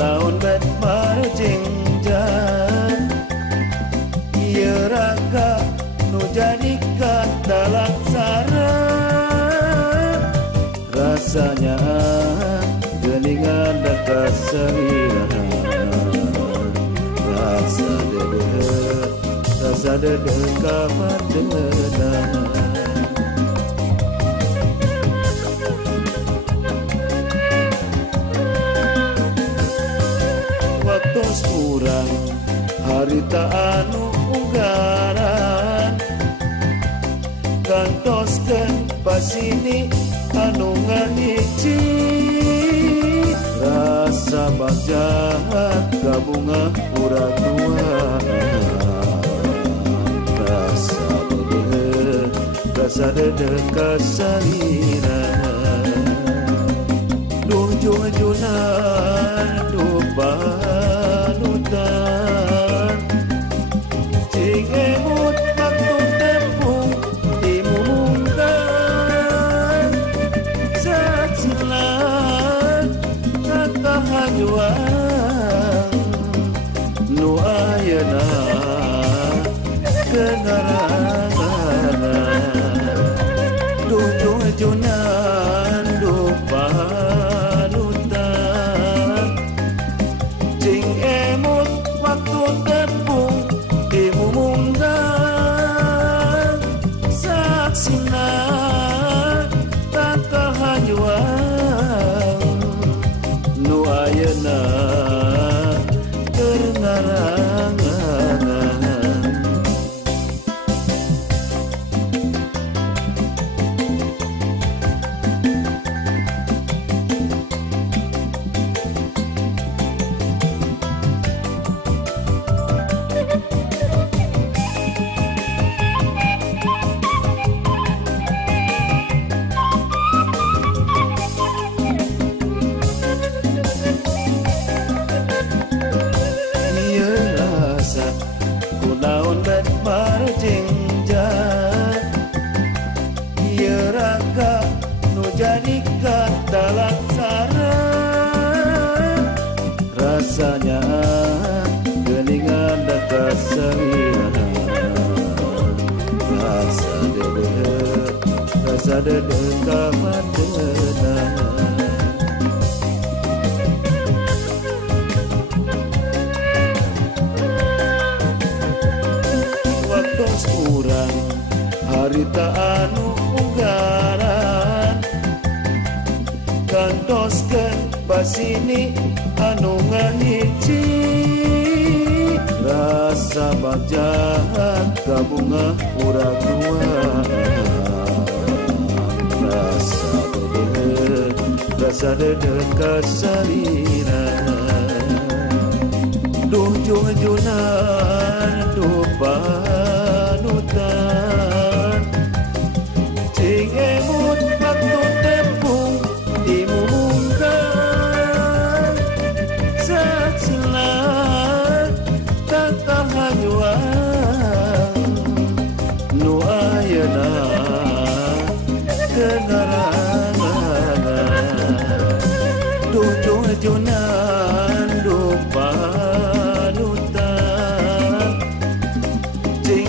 Naon bet marjengjan ieu raga nu jadikan dalang sara rasanya geuningan da kasiraan rasa dedeh kamandenan tos urang harita anu unggaran gantoskeun pasini anu ngahiji rasa bagja kabunga urang rasa dedeh kasaliran duh jujunan duh panutan cing emut waktu tepung dimumungkan sacilan kakahajuan nu ayeuna kengarangan duh jujunan duh panutan cing emut waktu tepung dimumungkan saksina tak kahajuan nu ayeuna keur ngarangan kunaon bet marjengjan ieu raga nu jadikan dalang sara rasanya geuningan da kasiraan rasa dedeh kamandenan tos urang harita anu unggaran gantoskeun pasini anu ngahiji rasa bagja kabunga urang rasa dedeh kasaliran duh jujunan duh panutan cing emut waktu tepung dimumungkan sacilan tak kahajuan nu ayeuna kengarangan duh jujunan duh panutan cing